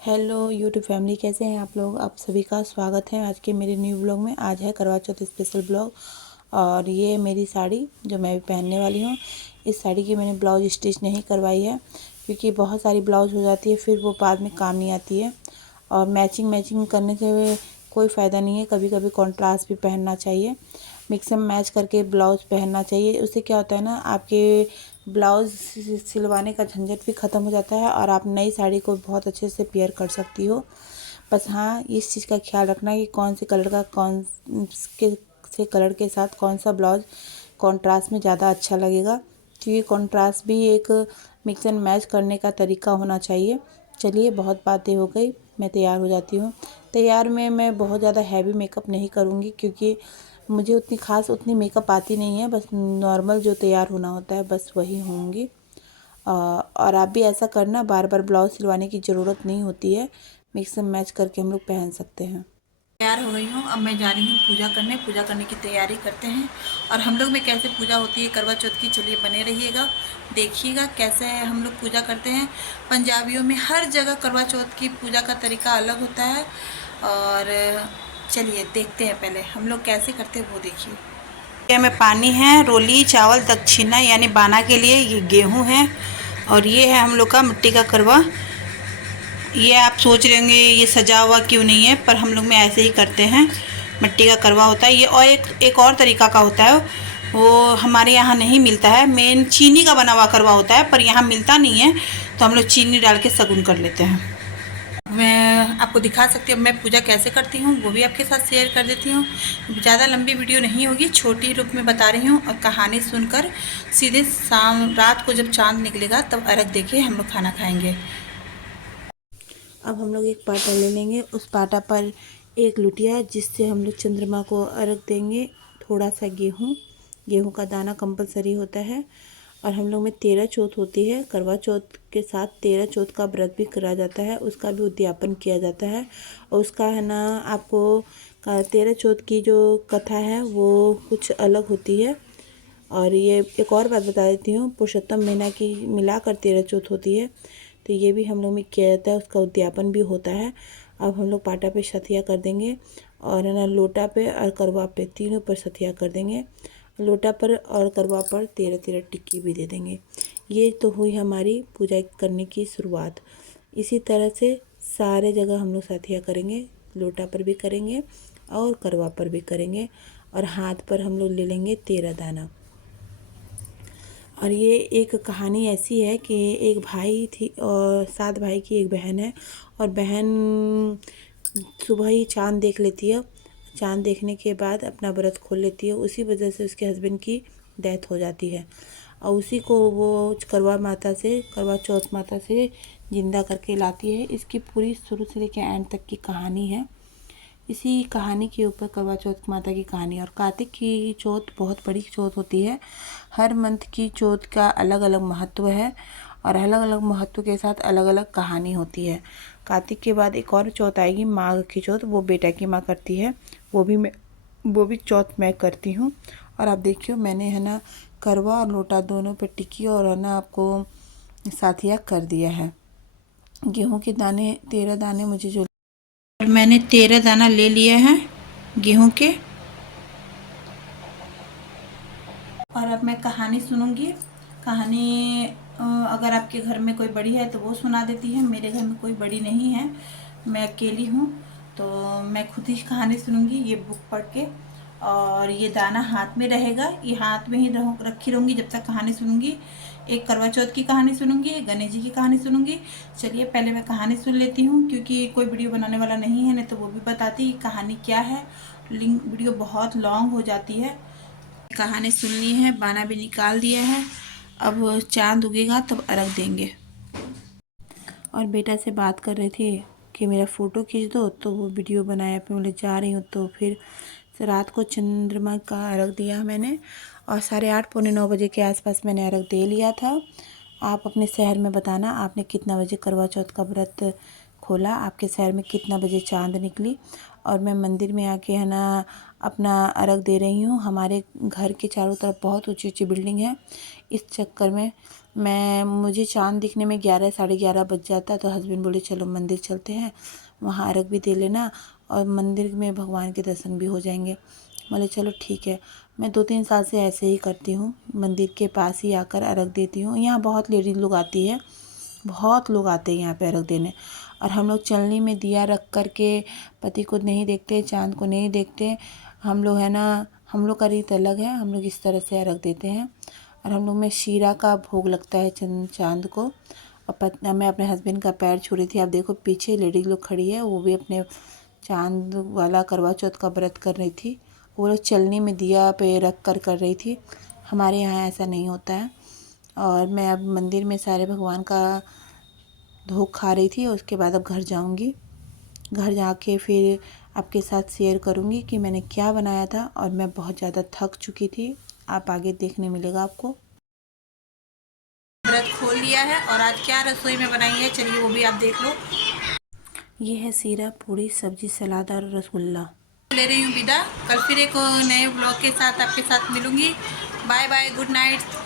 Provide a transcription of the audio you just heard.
Hello YouTube family, कैसे हैं आप लोग। आप सभी का स्वागत है आज के मेरे न्यू ब्लॉग में। आज है करवा चौथ स्पेशल ब्लॉग और ये मेरी साड़ी जो मैं भी पहनने वाली हूँ। इस साड़ी की मैंने ब्लाउज स्टिच नहीं करवाई है क्योंकि बहुत सारी ब्लाउज हो जाती है, फिर वो बाद में काम नहीं आती है। और मैचिंग करने से कोई फ़ायदा नहीं है। कभी कभी कॉन्ट्रास्ट भी पहनना चाहिए, मिक्स एंड मैच करके ब्लाउज पहनना चाहिए। उससे क्या होता है ना, आपके ब्लाउज सिलवाने का झंझट भी ख़त्म हो जाता है और आप नई साड़ी को बहुत अच्छे से पेयर कर सकती हो। बस हाँ, इस चीज़ का ख्याल रखना कि कौन से कलर का कौन से कलर के साथ कौन सा ब्लाउज कॉन्ट्रास्ट में ज़्यादा अच्छा लगेगा, क्योंकि कॉन्ट्रास्ट भी एक मिक्स एंड मैच करने का तरीका होना चाहिए। चलिए, बहुत बातें हो गई, मैं तैयार हो जाती हूँ। तैयार में मैं बहुत ज़्यादा हैवी मेकअप नहीं करूँगी क्योंकि मुझे उतनी मेकअप आती नहीं है। बस नॉर्मल जो तैयार होना होता है बस वही होंगी। और आप भी ऐसा करना, बार बार ब्लाउज सिलवाने की ज़रूरत नहीं होती है, मिक्स एंड मैच करके हम लोग पहन सकते हैं। तैयार हो गई हूँ, अब मैं जा रही हूँ पूजा करने की तैयारी करते हैं। और हम लोग में कैसे पूजा होती है करवा चौथ की, चलिए बने रहिएगा, देखिएगा कैसे हम लोग पूजा करते हैं। पंजाबियों में हर जगह करवा चौथ की पूजा का तरीका अलग होता है। और चलिए देखते हैं, पहले हम लोग कैसे करते हैं वो देखिए। ये में पानी है, रोली चावल दक्षिणा यानी बाना के लिए, ये गेहूँ है और ये है हम लोग का मिट्टी का करवा। ये आप सोच रहे होंगे ये सजा हुआ क्यों नहीं है, पर हम लोग में ऐसे ही करते हैं। मिट्टी का करवा होता है ये। और एक और तरीका का होता है, वो हमारे यहाँ नहीं मिलता है। मेन चीनी का बना हुआ करवा होता है, पर यहाँ मिलता नहीं है, तो हम लोग चीनी डाल के सगुन कर लेते हैं। मैं आपको दिखा सकती हूँ मैं पूजा कैसे करती हूँ, वो भी आपके साथ शेयर कर देती हूँ। ज़्यादा लंबी वीडियो नहीं होगी, छोटी रूप में बता रही हूँ। और कहानी सुनकर सीधे शाम रात को जब चाँद निकलेगा तब अर्घ देके हम लोग खाना खाएंगे। अब हम लोग एक पाटा ले लेंगे, उस पाटा पर एक लुटिया जिससे हम लोग चंद्रमा को अर्घ देंगे। थोड़ा सा गेहूँ का दाना कंपलसरी होता है। और हम लोग में 13 चौथ होती है, करवा चौथ के साथ 13 चौथ का व्रत भी करा जाता है, उसका भी उद्यापन किया जाता है। और उसका है ना, आपको 13 चौथ की जो कथा है वो कुछ अलग होती है। और ये एक और बात बता देती हूँ, पुरुषोत्तम महीना की मिलाकर 13 चौथ होती है, तो ये भी हम लोग में किया जाता है, उसका उद्यापन भी होता है। अब हम लोग पाटा पे सथिया कर देंगे और है ना लोटा पे और करवा पे, तीनों पर सथिया कर देंगे। लोटा पर और करवा पर 13-13 टिक्की भी दे देंगे। ये तो हुई हमारी पूजा करने की शुरुआत। इसी तरह से सारे जगह हम लोग सथिया करेंगे, लोटा पर भी करेंगे और करवा पर भी करेंगे। और हाथ पर हम लोग ले लेंगे 13 दाना। और ये एक कहानी ऐसी है कि एक भाई थी और 7 भाई की एक बहन है। और बहन सुबह ही चाँद देख लेती है, चाँद देखने के बाद अपना व्रत खोल लेती है। उसी वजह से उसके हस्बैंड की डेथ हो जाती है और उसी को वो करवा चौथ माता से जिंदा करके लाती है। इसकी पूरी शुरू से लेकर एंड तक की कहानी है। इसी कहानी के ऊपर करवा चौथ माता की कहानी। और कार्तिक की चौथ बहुत बड़ी चौथ होती है। हर मंथ की चौथ का अलग अलग महत्व है और अलग अलग महत्व के साथ अलग अलग कहानी होती है। कार्तिक के बाद एक और चौथ आएगी, माघ की चौथ, वो बेटा की माँ करती है। वो भी चौथ मैं करती हूँ। और आप देखियो, मैंने है ना करवा और लोटा दोनों पे टिकी और है ना आपको साथिया कर दिया है। गेहूँ के दाने 13 दाने मुझे जो मैंने 13 दाना ले लिए हैं गेहूं के। और अब मैं कहानी सुनूंगी। कहानी अगर आपके घर में कोई बड़ी है तो वो सुना देती है, मेरे घर में कोई बड़ी नहीं है, मैं अकेली हूँ, तो मैं खुद ही कहानी सुनूंगी ये बुक पढ़ के। और ये दाना हाथ में रहेगा, ये हाथ में ही रखी रहूँगी जब तक कहानी सुनूंगी। एक करवा चौथ की कहानी सुनूंगी, एक गणेश जी की कहानी सुनूंगी। चलिए पहले मैं कहानी सुन लेती हूँ, क्योंकि कोई वीडियो बनाने वाला नहीं है, नहीं तो वो भी बताती कहानी क्या है। लिंक वीडियो बहुत लॉन्ग हो जाती है। कहानी सुन ली है, बाना भी निकाल दिया है, अब चांद उगेगा तब अर्घ देंगे। और बेटा से बात कर रही थी कि मेरा फ़ोटो खींच दो, तो वो वीडियो बनाया, पे बोले जा रही हूँ। तो फिर रात को चंद्रमा का अर्घ दिया मैंने और 8:30 पौने 9 बजे के आसपास मैंने अर्घ दे लिया था। आप अपने शहर में बताना आपने कितना बजे करवा चौथ का व्रत खोला, आपके शहर में कितना बजे चांद निकली। और मैं मंदिर में आके है ना अपना अर्घ दे रही हूँ। हमारे घर के चारों तरफ बहुत ऊंची ऊंची बिल्डिंग है, इस चक्कर में मुझे चाँद दिखने में 11 साढ़े 11 बज जाता। तो हस्बैंड बोले चलो मंदिर चलते हैं, वहाँ अर्घ भी दे लेना और मंदिर में भगवान के दर्शन भी हो जाएंगे। बोले चलो ठीक है। मैं 2-3 साल से ऐसे ही करती हूँ, मंदिर के पास ही आकर अर्घ देती हूँ। यहाँ बहुत लेडीज़ लोग आती है, बहुत लोग आते हैं यहाँ पे अर्घ देने। और हम लोग चलनी में दिया रख कर के पति को नहीं देखते, चाँद को नहीं देखते। हम लोग है ना, हम लोग का रीत अलग है, हम लोग इस तरह से अर्घ देते हैं। और हम लोग में शीरा का भोग लगता है चाँद को। और मैं अपने हस्बैंड का पैर छू रही थी। आप देखो पीछे लेडीज़ लोग खड़ी है, वो भी अपने चाँद वाला करवा चौथ का व्रत कर रही थी। वो लोग चलनी में दिया पे रख कर रही थी। हमारे यहाँ ऐसा नहीं होता है। और मैं अब मंदिर में सारे भगवान का भोग खा रही थी। उसके बाद अब घर जाऊंगी। घर जाके फिर आपके साथ शेयर करूंगी कि मैंने क्या बनाया था। और मैं बहुत ज़्यादा थक चुकी थी, आप आगे देखने मिलेगा आपको। व्रत खोल लिया है और आज क्या रसोई में बनाई है, चलिए वो भी आप देख लो। ये है सीरा, पूड़ी, सब्जी, सलाद और रसगुल्ला। ले रही हूँ विदा। कल फिर एक नए ब्लॉग के साथ आपके साथ मिलूंगी। Bye bye, good night.